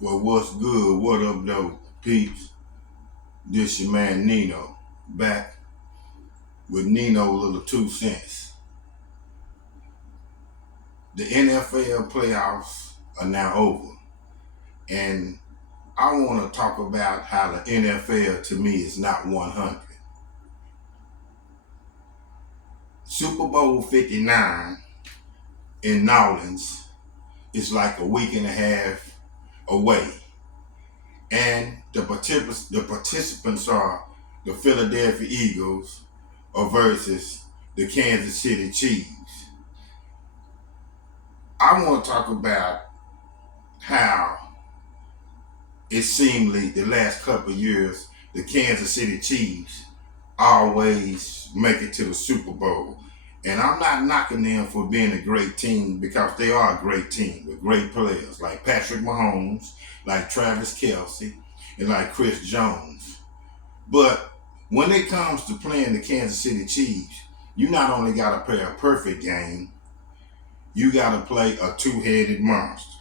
Well, what's good? What up, though, peeps? This your man Nino, back with Nino little 2 cents. The NFL playoffs are now over, and I want to talk about how the NFL to me is not 100. Super Bowl 59 in New Orleans is like a week and a half away, and the participants are the Philadelphia Eagles versus the Kansas City Chiefs. I want to talk about how it seemingly the last couple of years the Kansas City Chiefs always make it to the Super Bowl. And I'm not knocking them for being a great team because they are a great team with great players like Patrick Mahomes, like Travis Kelce, and like Chris Jones. But when it comes to playing the Kansas City Chiefs, you not only got to play a perfect game, you got to play a two-headed monster.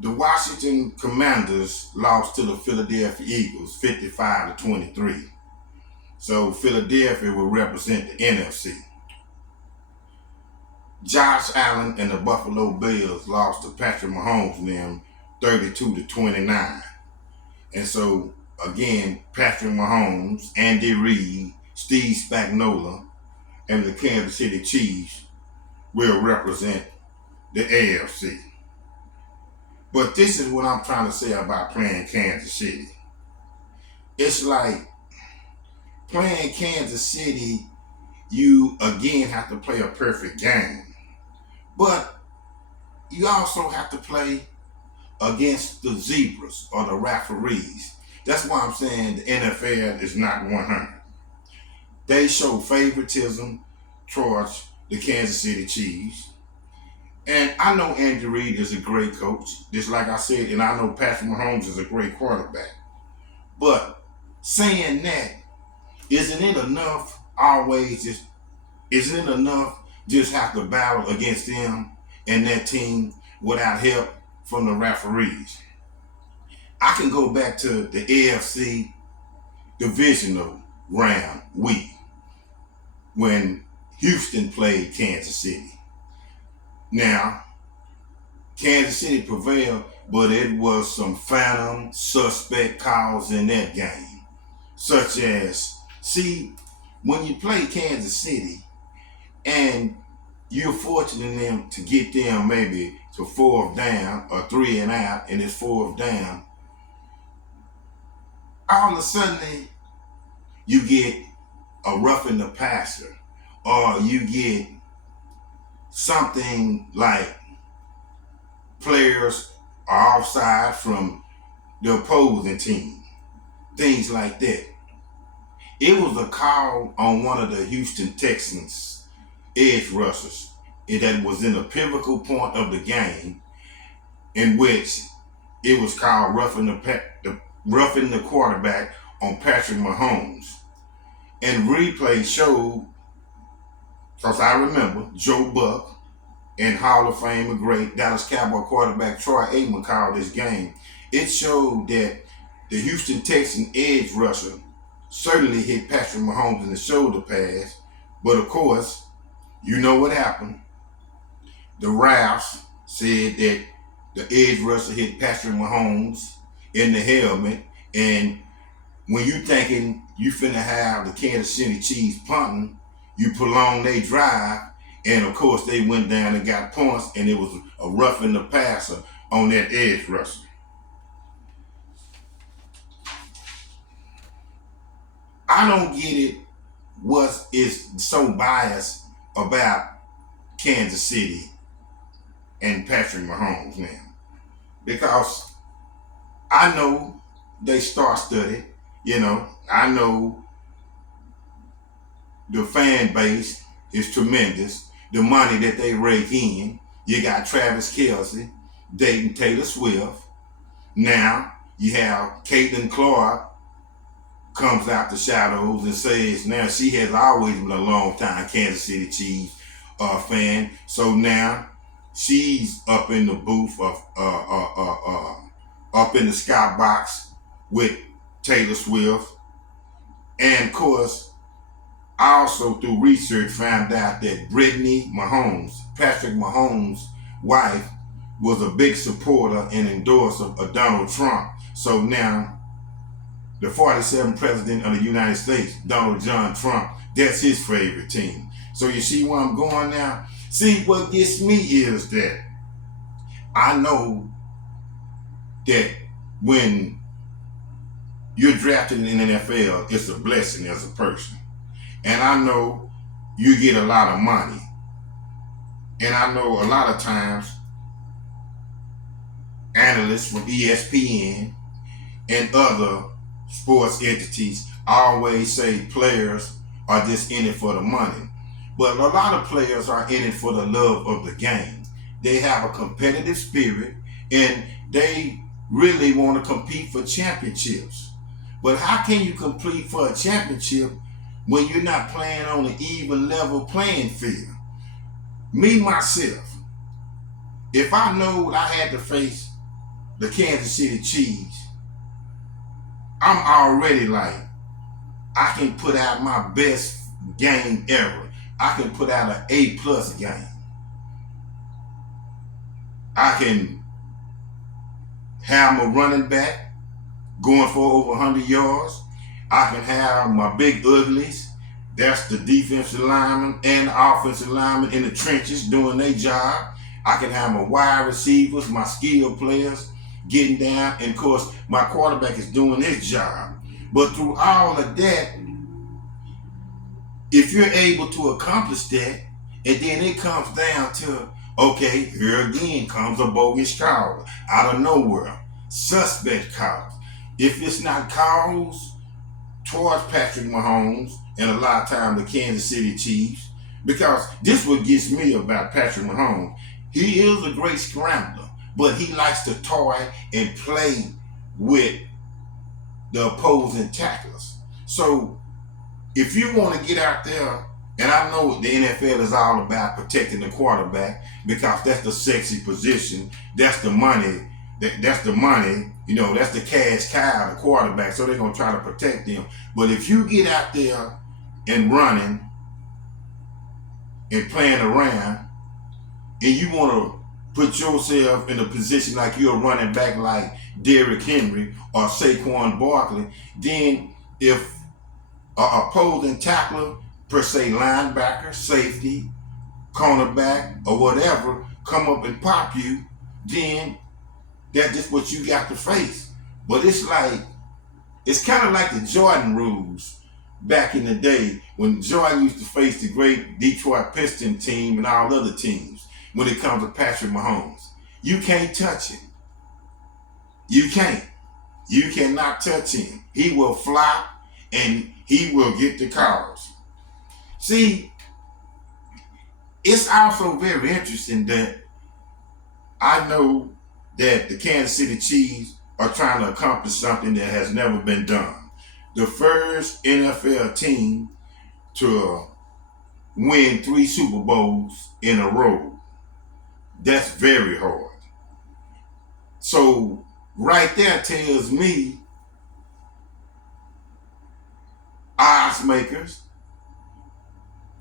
The Washington Commanders lost to the Philadelphia Eagles 55-23. So Philadelphia will represent the NFC. Josh Allen and the Buffalo Bills lost to Patrick Mahomes and them 32-29. And so again, Patrick Mahomes, Andy Reid, Steve Spagnuolo, and the Kansas City Chiefs will represent the AFC. But this is what I'm trying to say about playing Kansas City. It's like playing Kansas City, you again have to play a perfect game. But you also have to play against the zebras or the referees. That's why I'm saying the N.F.L is not 100. They show favoritism towards the Kansas City Chiefs. And I know Andy Reid is a great coach, just like I said, and I know Patrick Mahomes is a great quarterback. But saying that, isn't it enough just have to battle against them and that team without help from the referees? I can go back to the AFC divisional round week when Houston played Kansas City. Now, Kansas City prevailed, but it was some phantom suspect calls in that game. Such as, see, when you play Kansas City and you're fortunate them to get them maybe to fourth down or 3 and out, and it's fourth down, all of a sudden you get a roughing the passer, or you get something like players are offside from the opposing team, things like that. It was a call on one of the Houston Texans edge rushers that was in a pivotal point of the game, in which it was called roughing the quarterback on Patrick Mahomes. And replay showed, because I remember Joe Buck and Hall of Fame great Dallas Cowboy quarterback Troy Aikman called this game. It showed that the Houston Texan edge rusher certainly hit Patrick Mahomes in the shoulder pass, but of course, you know what happened. The refs said that the edge rusher hit Patrick Mahomes in the helmet, and when you thinking you finna have the Kansas City Chiefs punting, you prolong their drive, and of course they went down and got points, and it was a roughing the passer on that edge rusher. I don't get it. What is so biased about Kansas City and Patrick Mahomes now? Because I know they star-studded. I know the fan base is tremendous. The money that they rake in. You got Travis Kelce dating Taylor Swift. Now you have Caitlin Clark comes out the shadows and says now she has always been a long time Kansas City Chiefs fan. So now She's up in the booth of up in the skybox with Taylor Swift. And of course, I also through research found out that Brittany Mahomes, Patrick Mahomes' wife, was a big supporter and endorser of Donald Trump. So now the 47th president of the United States, Donald John Trump, that's his favorite team. So you see where I'm going now? See, what gets me is that I know that when you're drafted in the N.F.L, it's a blessing as a person. And I know you get a lot of money. And I know a lot of times analysts from ESPN and other sports entities always say players are just in it for the money. But a lot of players are in it for the love of the game. They have a competitive spirit and they really want to compete for championships. But how can you compete for a championship when you're not playing on an even level playing field? Me, myself, if I know I had to face the Kansas City Chiefs, I'm already like, I can put out my best game ever. I can put out an A+ game. I can have my running back going for over 100 yards. I can have my big uglies. That's the defensive lineman and the offensive lineman in the trenches doing their job. I can have my wide receivers, my skill players getting down. And of course, my quarterback is doing his job. But through all of that, if you're able to accomplish that, and then it comes down to, okay, here again comes a bogus call out of nowhere, suspect calls. If it's not calls towards Patrick Mahomes and a lot of times the Kansas City Chiefs, because this what gets me about Patrick Mahomes. He is a great scrambler, but he likes to toy and play with the opposing tacklers. So if you want to get out there, and I know the NFL is all about protecting the quarterback because that's the sexy position, that's the money, that's the money, that's the cash cow, the quarterback, so they're going to try to protect them. But if you get out there and running and playing around, and you want to put yourself in a position like you're running back like Derrick Henry or Saquon Barkley, then if an opposing tackler, per se linebacker, safety, cornerback, or whatever, come up and pop you, then that's just what you got to face. But it's kind of like the Jordan rules back in the day when Jordan used to face the great Detroit Pistons team and all other teams. When it comes to Patrick Mahomes, you can't touch him. You can't. You cannot touch him. He will flop and he will get the calls. See, it's also very interesting that I know that the Kansas City Chiefs are trying to accomplish something that has never been done. The first N.F.L. team to win 3 Super Bowls in a row. That's very hard. So right there tells me odds makers,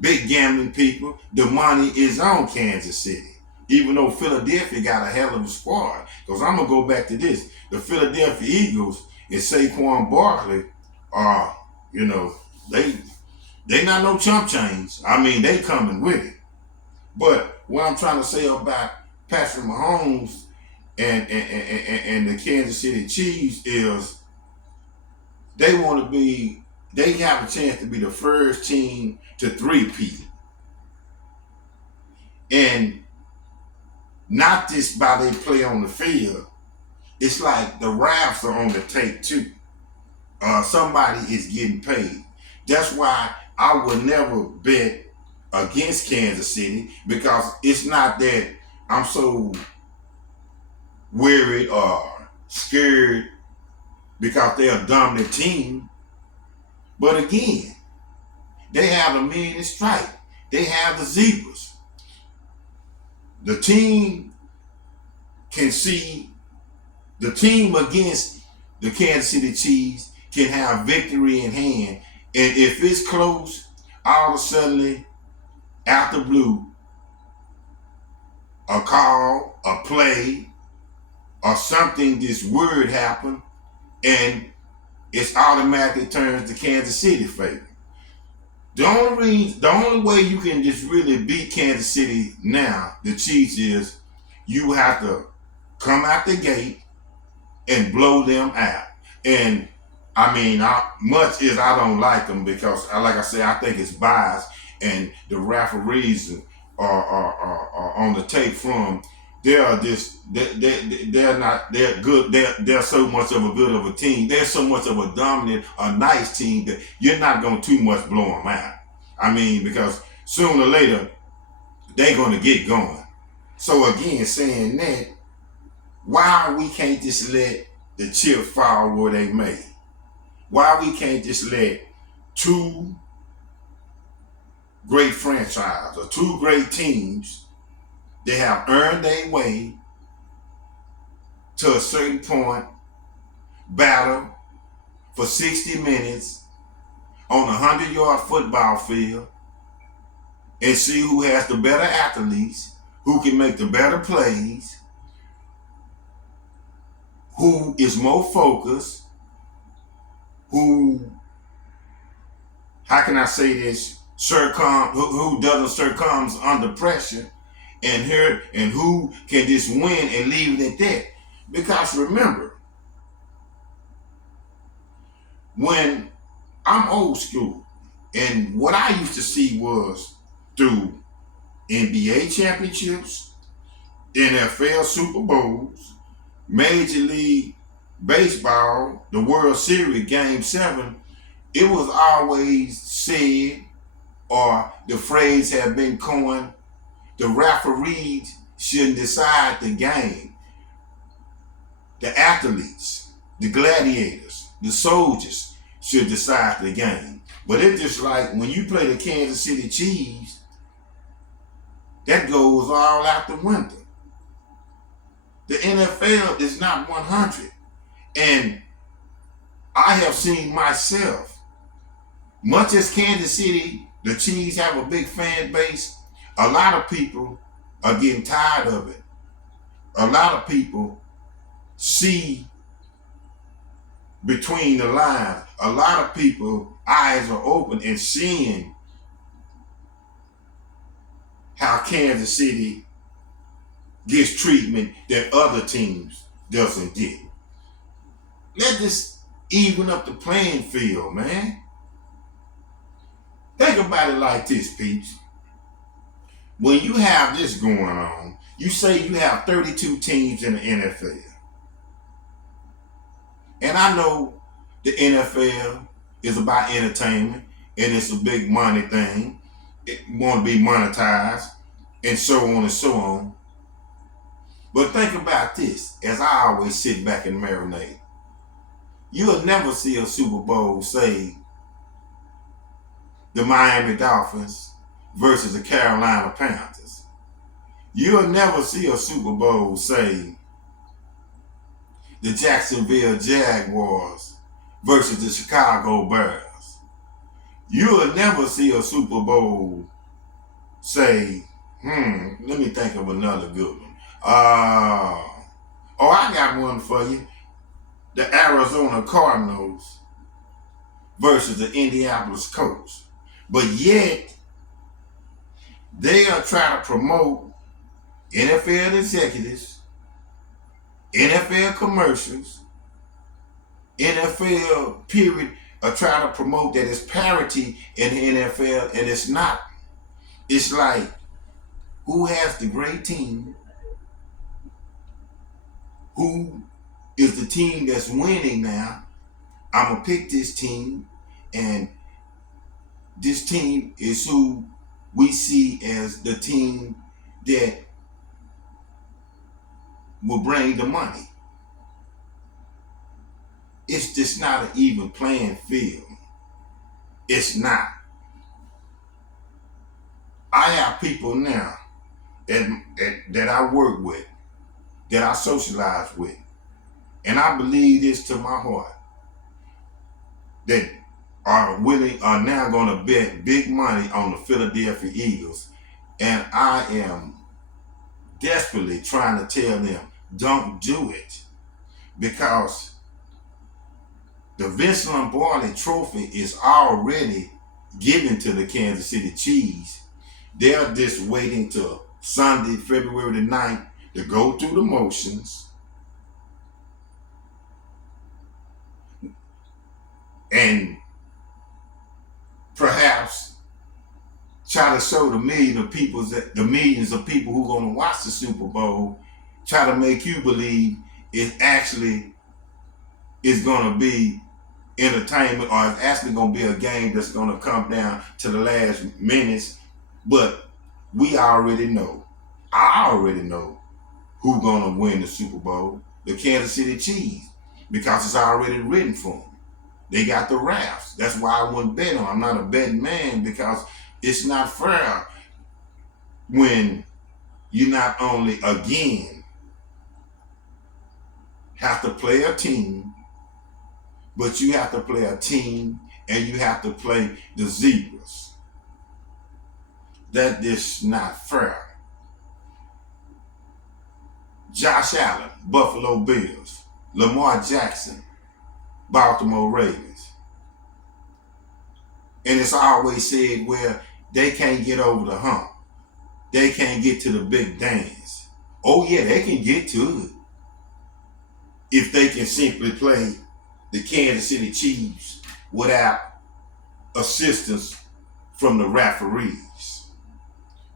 big gambling people, the money is on Kansas City. Even though Philadelphia got a hell of a squad. Because I'm going to go back to this. The Philadelphia Eagles and Saquon Barkley are, they not no chump change. I mean, they coming with it. But what I'm trying to say about Patrick Mahomes and the Kansas City Chiefs is they have a chance to be the first team to three-peat. And not just by they play on the field, it's like the refs are on the tape too. Somebody is getting paid. That's why I would never bet against Kansas City, because it's not that I'm so worried or scared because they're a dominant team. But again, they have the meanest stripe. They have the zebras. The team can see the team against the Kansas City Chiefs can have victory in hand. And if it's close, all of a sudden, out the blue, a call, a play, or something, this word happen, and it's automatically turns to Kansas City favor. The only way you can just really beat Kansas City now, the Chiefs, is you have to come out the gate and blow them out. And I mean, much as I don't like them because, like I said, I think it's biased, and the referees are on the tape from. They are just they're not they're good. They're so much of a good of a team. They're so much of a dominant, a nice team that you're not gonna too much blow them out. I mean, because sooner or later they're gonna get going. So again, saying that, why we can't just let the chips fall where they may? Why we can't just let two great franchises or two great teams that have earned their way to a certain point battle for 60 minutes on a 100-yard football field and see who has the better athletes, who can make the better plays, who is more focused, who, how can I say this, who doesn't succumb under pressure, and who can just win and leave it at that. Because remember, when I'm old school, and what I used to see was through NBA championships, N.F.L. Super Bowls, Major League Baseball, the World Series Game 7, it was always said, or the phrase had been coined, the referees shouldn't decide the game. The athletes, the gladiators, the soldiers should decide the game. But it's just like when you play the Kansas City Chiefs, that goes all out the window. The NFL is not 100. And I have seen myself, much as Kansas City, the Chiefs have a big fan base, a lot of people are getting tired of it. A lot of people see between the lines. A lot of people eyes are open and seeing how Kansas City gets treatment that other teams doesn't get. Let's just even up the playing field, man. Think about it like this, peeps. When you have this going on, you say you have 32 teams in the NFL. And I know the NFL is about entertainment and it's a big money thing. It want to be monetized and so on and so on. But think about this, as I always sit back and marinate. You'll never see a Super Bowl say the Miami Dolphins versus the Carolina Panthers. You'll never see a Super Bowl say the Jacksonville Jaguars versus the Chicago Bears. You'll never see a Super Bowl say, let me think of another good one. I got one for you. The Arizona Cardinals versus the Indianapolis Colts. But yet, they are trying to promote NFL executives, NFL commercials, NFL period, are trying to promote that it's parity in the NFL, and it's not. It's like, who has the great team? Who is the team that's winning now? I'm going to pick this team, and this team is who we see as the team that will bring the money. It's just not an even playing field. It's not. I have people now at that I work with, that I socialize with, and I believe this to my heart, that are now going to bet big money on the Philadelphia Eagles, and I am desperately trying to tell them, don't do it, because the Vince Lombardi Trophy is already given to the Kansas City Chiefs. They're just waiting till Sunday, February the 9th, to go through the motions and perhaps try to show the millions of people who are going to watch the Super Bowl, try to make you believe it actually is going to be entertainment, or it's actually going to be a game that's going to come down to the last minutes. But we already know, I already know who's going to win the Super Bowl: the Kansas City Chiefs, because it's already written for them. They got the Rafts. That's why I wouldn't bet on them. I'm not a betting man, because it's not fair when you not only, again, have to play a team, but you have to play a team and you have to play the Zebras. That is not fair. Josh Allen, Buffalo Bills. Lamar Jackson, Baltimore Ravens. And it's always said, well, they can't get over the hump. They can't get to the big dance. Oh yeah, they can get to it if they can simply play the Kansas City Chiefs without assistance from the referees.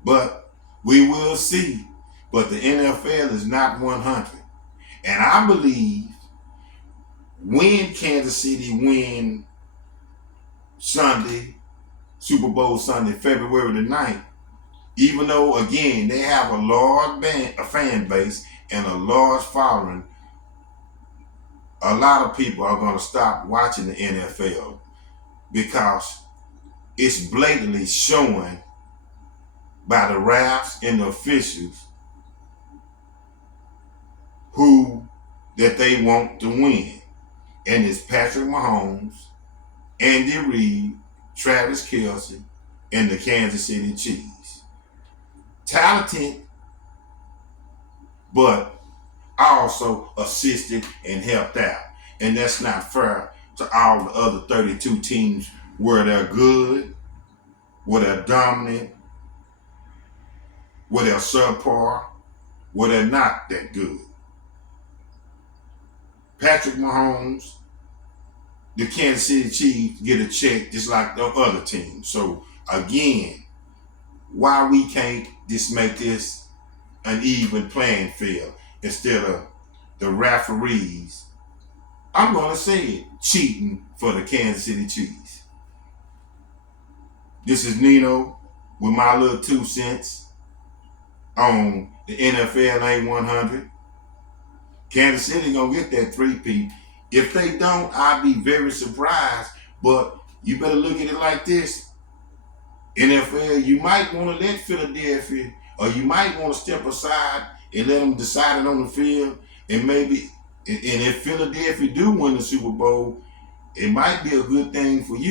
But we will see. But the NFL is not 100. And I believe when Kansas City win Sunday, Super Bowl Sunday, February the 9th, even though, again, they have a large fan base and a large following, a lot of people are going to stop watching the NFL, because it's blatantly showing by the refs and the officials who that they want to win. And it's Patrick Mahomes, Andy Reid, Travis Kelce, and the Kansas City Chiefs. Talented, but also assisted and helped out. And that's not fair to all the other 32 teams where they're good, where they're dominant, where they're subpar, where they're not that good. Patrick Mahomes, the Kansas City Chiefs get a check just like the other teams. So again, why we can't just make this an even playing field instead of the referees, I'm going to say it, cheating for the Kansas City Chiefs. This is Nino with my little 2 cents on the NFL ain't 100. Kansas City gonna get that 3-peat. If they don't, I'd be very surprised. But you better look at it like this. NFL, you might want to let Philadelphia, or you might want to step aside and let them decide it on the field. And maybe, and if Philadelphia do win the Super Bowl, it might be a good thing for you.